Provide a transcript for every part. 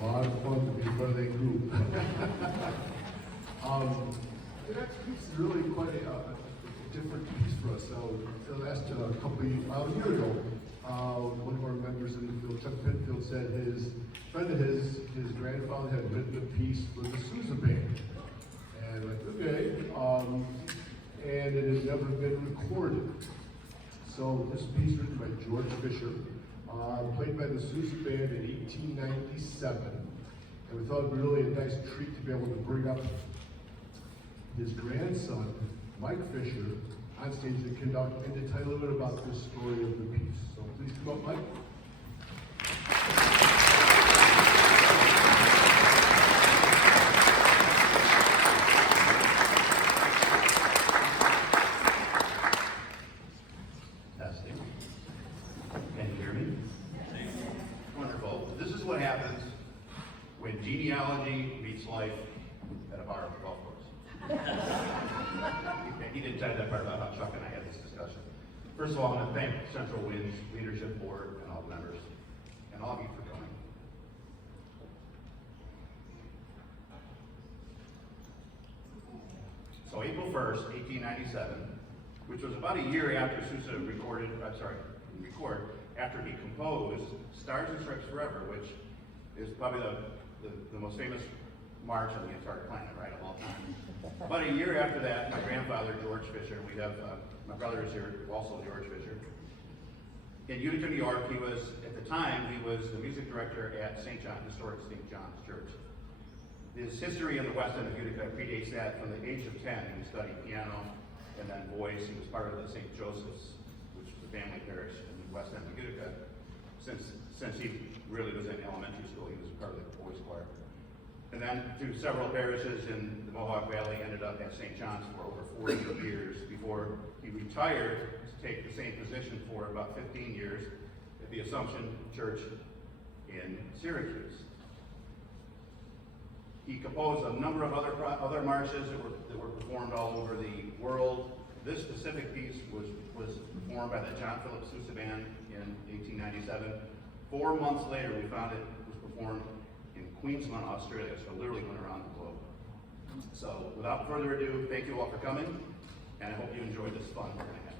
a lot of fun to be part of that group. The next piece is really quite a different piece for us. So the last couple of a year ago, one of our members in the field, Chuck Pinfield, said his friend of his grandfather had written a piece for the Sousa Band. And like, okay, and it had never been recorded. So this piece written by George Fischer, played by the Sousa Band in 1897. And we thought it would be really a nice treat to be able to bring up his grandson, Mike Fischer, on stage to conduct and to tell you a little bit about the story of the piece. So please come up, Mike. Testing. Can you hear me? Wonderful. This is what happens when genealogy meets life at a bar golf course. He didn't tell you that part about how Chuck and I had this discussion. First of all, I want to thank Central Wind's leadership board and all the members, and all of you for coming. So April 1st, 1897, which was about a year after Sousa after he composed Stars and Stripes Forever, which is probably the most famous march on the entire planet, right, of all time. About a year after that, my grandfather, George Fischer, we have, my brother is here, also George Fischer. In Utica, New York, he was, at the time, he was the music director at St. John, historic St. John's Church. His history in the west end of Utica predates that. From the age of 10, he studied piano and then voice. He was part of the St. Joseph's, which was a family parish in the west end of Utica. Since he really was in elementary school, he was part of the boys choir. And then through several parishes in the Mohawk Valley, ended up at St. John's for over 40 years before he retired to take the same position for about 15 years at the Assumption Church in Syracuse. He composed a number of other marches that were performed all over the world. This specific piece was performed by the John Philip Sousa Band in 1897. 4 months later, we found it was performed in Queensland, Australia, so literally went around the globe. So without further ado, thank you all for coming, and I hope you enjoy this fun we're going to have.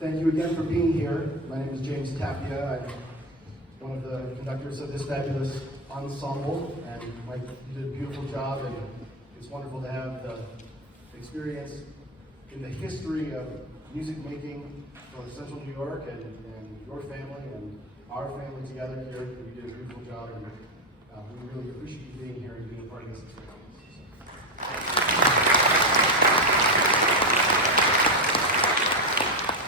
Thank you again for being here. My name is James Tapia. I'm one of the conductors of this fabulous ensemble, and Mike, you did a beautiful job, and it's wonderful to have the experience in the history of music making for Central New York and your family and our family together here. You did a beautiful job, and we really appreciate you being here and being a part of this experience.